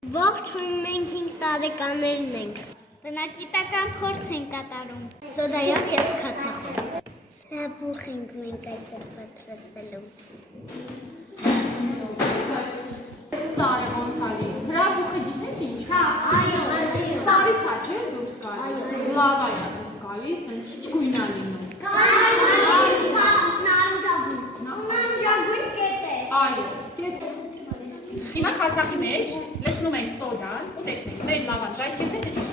Ողջույն, մենք 5 տարեկաներն ենք։ Բնակիտական փորձ են կատարում։ Սոդայով և քացախով։ Հրաբուխ ենք մենք այսօր պատրաստելու։ Սարը ոնց ալի։ Հրաբուխը գիտեք ինչ։ Հա, այո, Սարից հա չէ դուրս գալիս։ Լավա է դուրս գալիս, այնց գույն ա լինում։ Նարնջագույն կետ է։ Այո, հիմա քացախի մեջ լցնում ենք սոդան ու տեսնենք մեր լավան ժայթքերն է թե չի